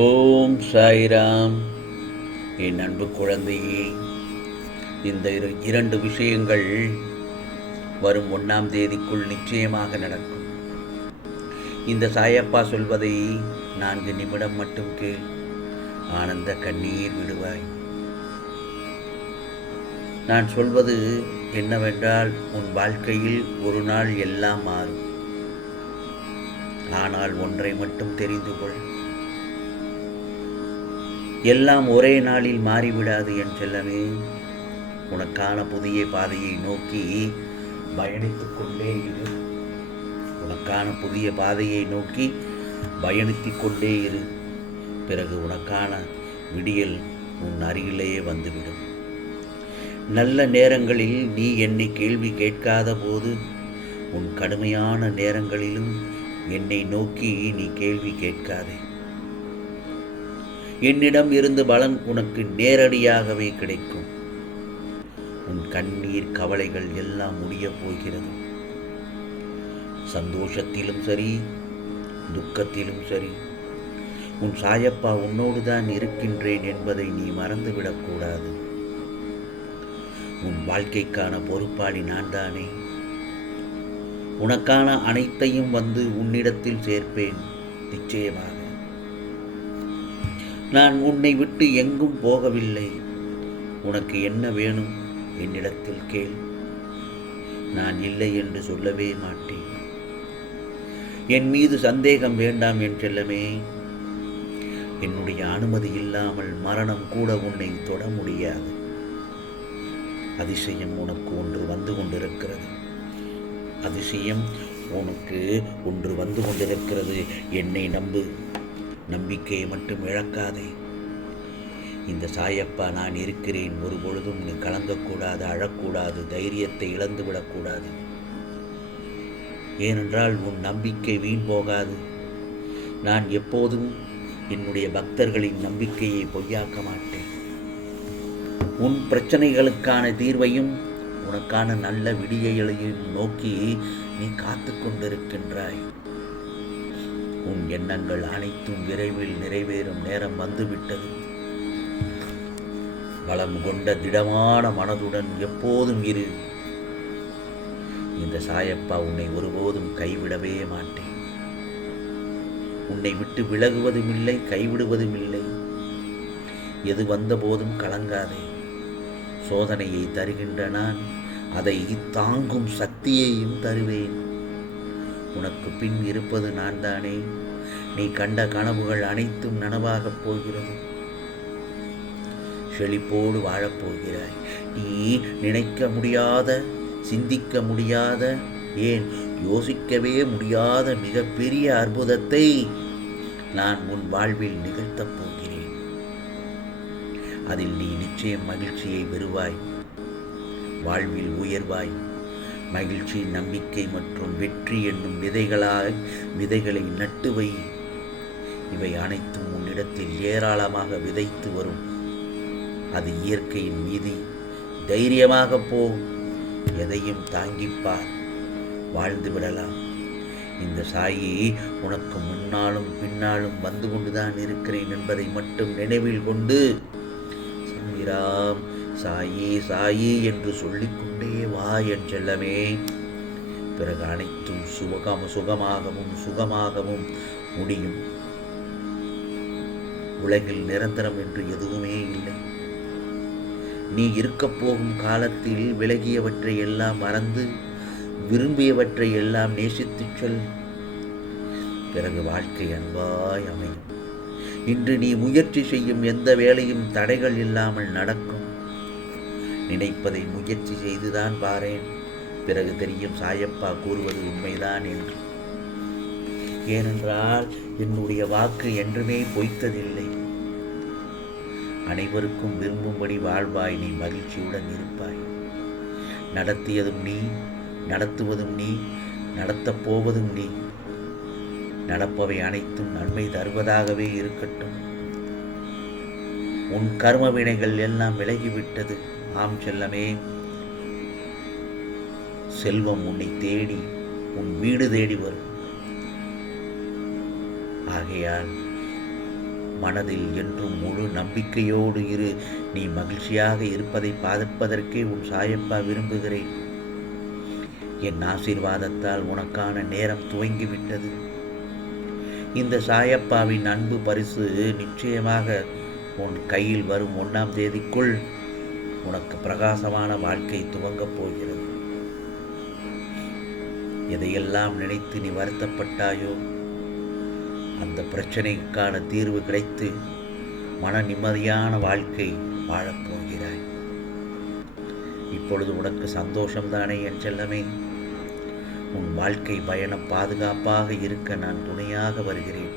ஓம் சாய்ராம். என் அன்பு குழந்தையே இந்த இரு இரண்டு விஷயங்கள் வரும் ஒன்றாம் தேதிக்குள் நிச்சயமாக நடக்கும். இந்த சாயப்பா சொல்வதை நான்கு நிமிடம் மட்டும் கேள் ஆனந்த கண்ணீர் விடுவாய். நான் சொல்வது என்னவென்றால் உன் வாழ்க்கையில் ஒரு நாள் எல்லாம் மாறும். ஆனால் ஒன்றை மட்டும் தெரிந்து கொள். எல்லாம் ஒரே நாளில் மாறிவிடாது என் செல்லமே. உனக்கான புதிய பாதையை நோக்கி பயணித்துக் கொண்டே இரு. உனக்கான புதிய பாதையை நோக்கி பயணித்துக் கொண்டே இரு. பிறகு உனக்கான விடியல் உன் அருகிலேயே வந்துவிடும். நல்ல நேரங்களில் நீ என்னை கேள்வி கேட்காத போது உன் கடுமையான நேரங்களிலும் என்னை நோக்கி நீ கேள்வி கேட்காதே. என்னிடம் இருந்து பலன் உனக்கு நேரடியாகவே கிடைக்கும். உன் கண்ணீர் கவலைகள் எல்லாம் முடிய போகிறது. சந்தோஷத்திலும் சரி துக்கத்திலும் சரி உன் சாயப்பா உன்னோடு தான் இருக்கின்றேன் என்பதை நீ மறந்துவிடக்கூடாது உன் வாழ்க்கைக்கான பொறுப்பாளி நான் தானே உனக்கான அனைத்தையும் வந்து உன்னிடத்தில் சேர்ப்பேன். நிச்சயமாக. நான் உன்னை விட்டு எங்கும் போகவில்லை. உனக்கு என்ன வேணும் என்னிடத்தில் கேள். நான் இல்லை என்று சொல்லவே மாட்டேன். என் மீது சந்தேகம் வேண்டாம் என் செல்லமே. என்னுடைய அனுமதி இல்லாமல் மரணம் கூட உன்னை தொட முடியாது. அதிசயம் உனக்கு ஒன்று வந்து கொண்டிருக்கிறது. அதிசயம் உனக்கு ஒன்று வந்து கொண்டிருக்கிறது. என்னை நம்பு. நம்பிக்கையை மட்டும் இழக்காதே. இந்த சாயப்பா நான் இருக்கிறேன். ஒரு பொழுதும் நீ கலங்கக்கூடாது அழக்கூடாது தைரியத்தை இழந்து விடக்கூடாது. ஏனென்றால் உன் நம்பிக்கை வீண் போகாது. நான் எப்போதும் என்னுடைய பக்தர்களின் நம்பிக்கையை பொய்யாக்க மாட்டேன். உன் பிரச்சனைகளுக்கான தீர்வையும் உனக்கான நல்ல விடியலையும் நோக்கி நீ காத்து கொண்டிருக்கின்றாய் உன் எண்ணங்கள் அனைத்தும் விரைவில் நிறைவேறும் நேரம் வந்துவிட்டது. பலம் கொண்ட திடமான மனதுடன் எப்போதும் இரு. இந்த சாயப்பா உன்னை ஒருபோதும் கைவிடவே மாட்டேன். உன்னை விட்டு விலகுவதும் இல்லை கைவிடுவதும் இல்லை. எது வந்தபோதும் கலங்காதே. சோதனையை தருகின்ற நான் அதை தாங்கும் சக்தியையும் தருவேன். உனக்கு பின் இருப்பது நான் தானே நீ கண்ட கனவுகள் அனைத்தும் நனவாகப் போகிறது. செழிப்போடு வாழப்போகிறாய் நீ நினைக்க முடியாத சிந்திக்க முடியாத ஏன் யோசிக்கவே முடியாத மிகப்பெரிய அற்புதத்தை நான் உன் வாழ்வில் நிகழ்த்தப் போகிறேன். அதில் நீ நிச்சயம் மகிழ்ச்சியை பெறுவாய். வாழ்வில் உயர்வாய். மகிழ்ச்சி நம்பிக்கை மற்றும் வெற்றி என்னும் விதைகளாய் விதைகளை நட்டு வை. இவை அனைத்தும் உன்னிடத்தில் ஏராளமாக விதைத்து வரும். அது இயற்கையின் மீதி தைரியமாக போ. எதையும் தாங்கிப்பார். வாழ்ந்து விடலாம். இந்த சாயி உனக்கு முன்னாலும் பின்னாலும் வந்து கொண்டுதான் இருக்கிறேன் என்பதை மட்டும் நினைவில் கொண்டு சாயிராம் சாயி சாயி என்று சொல்லிக்கொண்டே வா என் செல்லமே. பிறகு அனைத்தும் சுகம் சுகமாகவும் சுகமாகவும் முடியும். உலகில் நிரந்தரம் என்று எதுவுமே இல்லை. நீ இருக்கப் போகும் காலத்தில் விலகியவற்றை எல்லாம் மறந்து விரும்பியவற்றை எல்லாம் நேசித்துச் சொல். பிறகு வாழ்க்கை அன்பாய் அமையும். இன்று நீ முயற்சி செய்யும் எந்த வேலையும் தடைகள் இல்லாமல் நடக்கும். நினைப்பதை முயற்சி செய்துதான் பாரேன். பிறகு தெரியும் சாயப்பா கூறுவது உண்மைதான் என்று. ஏனென்றால் என்னுடைய வாக்கு என்றுமே பொய்த்ததில்லை. அனைவருக்கும் விரும்பும்படி வாழ்வாய் நீ மகிழ்ச்சியுடன் இருப்பாய். நடத்தியதும் நீ நடத்துவதும் நீ நடத்தப் போவதும் நீ. நடப்பவை அனைத்தும் நன்மை தருவதாகவே இருக்கட்டும். உன் கர்ம வினைகள் எல்லாம் விலகிவிட்டது. ஆம் செல்லமே. செல்வம் உன்னை தேடி உன் வீடு தேடி வரும். ஆகையால் மனதில் என்றும் முழு நம்பிக்கையோடு இரு. நீ மகிழ்ச்சியாக இருப்பதை பார்ப்பதற்கே உன் சாயப்பா விரும்புகிறேன். என் ஆசீர்வாதத்தால் உனக்கான நேரம் துவங்கிவிட்டது. இந்த சாயப்பாவின் அன்பு பரிசு நிச்சயமாக உன் கையில் வரும் ஒன்றாம் தேதிக்குள் உனக்கு பிரகாசமான வாழ்க்கை துவங்கப் போகிறது. எதையெல்லாம் நினைத்து நீ வருத்தப்பட்டாயோ அந்த பிரச்சனைக்கான தீர்வு கிடைத்து மன நிம்மதியான வாழ்க்கை வாழப் போகிறாய். இப்பொழுது உனக்கு சந்தோஷம்தானே என் செல்லமே? உன் வாழ்க்கை பயணம் பாதுகாப்பாக இருக்க நான் துணையாக வருகிறேன்.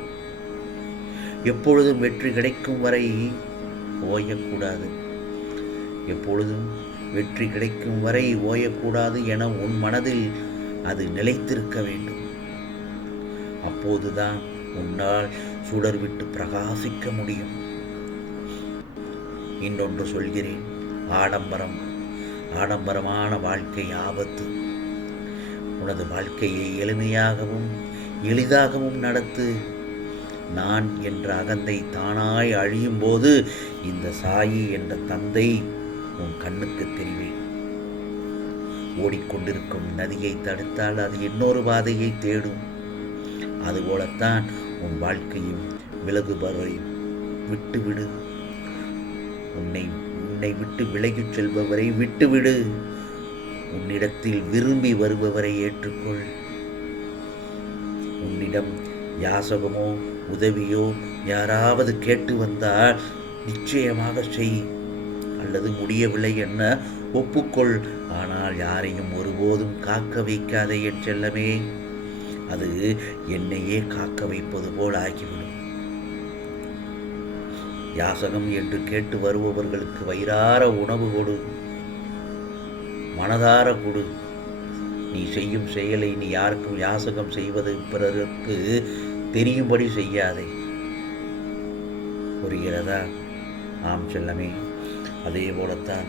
எப்பொழுதும் வெற்றி கிடைக்கும் வரை ஓயக்கூடாது. எப்பொழுதும் வெற்றி கிடைக்கும் வரை ஓயக்கூடாது என உன் மனதில் அது நிலைத்திருக்க வேண்டும். அப்போதுதான் உன்னால் சுடர் விட்டு பிரகாசிக்க முடியும். இன்னொன்று சொல்கிறேன். ஆடம்பரம் ஆடம்பரமான வாழ்க்கை ஆபத்து. உனது வாழ்க்கையை எளிமையாகவும் எளிதாகவும் நடத்து. நான் என்ற அகந்தை தானாய் அழியும்போது இந்த சாயி என்ற தந்தை உன் கண்ணுக்கு தெரிவேன். ஓடிக்கொண்டிருக்கும் நதியை தடுத்தால் அது இன்னொரு பாதையை தேடும். அதுபோலத்தான் உன் வாழ்க்கையும் விலகுபவரை விட்டுவிடு. உன்னை உன்னை விட்டு விலகிச் செல்பவரை விட்டுவிடு. உன்னிடத்தில் விரும்பி வருபவரை ஏற்றுக்கொள். உன்னிடம் யாசகமோ உதவியோ யாராவது கேட்டு வந்தால் நிச்சயமாக செய். அல்லது முடியவில்லை என்ன? ஒப்புக்கொள். ஆனால் யாரையும் ஒருபோதும் காக்க வைக்காதே என் செல்லமே. அது என்னையே காக்க வைப்பது போல் ஆகிவிடும். யாசகம் என்று கேட்டு வருபவர்களுக்கு வயிறார உணவு கொடு. மனதார கொடு. நீ செய்யும் செயலை நீ யாருக்கும் யாசகம் செய்வது பிறருக்கு தெரியும்படி செய்யாதே. புரிகிறதா? ஆம் செல்லமே. அதே போலத்தான்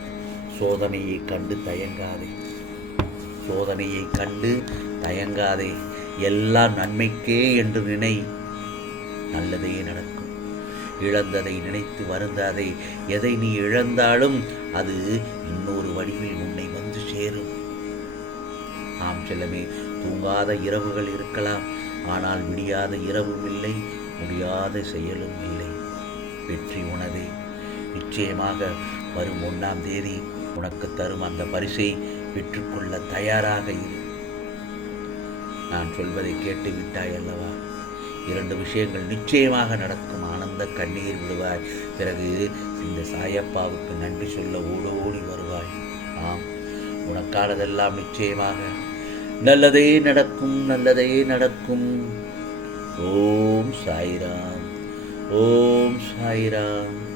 சோதனையை கண்டு தயங்காதே. சோதனையை கண்டு தயங்காதே. எல்லாம் நன்மைக்கே என்று நினை. நல்லதே நடக்கும். இழந்ததை நினைத்து வருந்தாதே. எதை நீ இழந்தாலும் அது இன்னொரு வடிவில் உன்னை வந்து சேரும். ஆம் செல்லமே தூங்காத இரவுகள் இருக்கலாம். ஆனால் விடியாத இரவும் இல்லை முடியாத செயலும் இல்லை. வெற்றி உனதே. நிச்சயமாக வரும் ஒன்றாம் தேதி உனக்கு தரும் அந்த பரிசை பெற்றுக்கொள்ள தயாராக இரு. நான் சொல்வதை கேட்டு விட்டாய் அல்லவா? இரண்டு விஷயங்கள் நிச்சயமாக நடக்கும். ஆனந்த கண்ணீர் விடுவாய். பிறகு இந்த சாயப்பாவுக்கு நன்றி சொல்ல ஓடோடி வருவாய். ஆம் உனக்கானதெல்லாம் நிச்சயமாக. நல்லதே நடக்கும் நல்லதே நடக்கும். ஓம் சாய்ராம். ஓம் சாய்ராம்.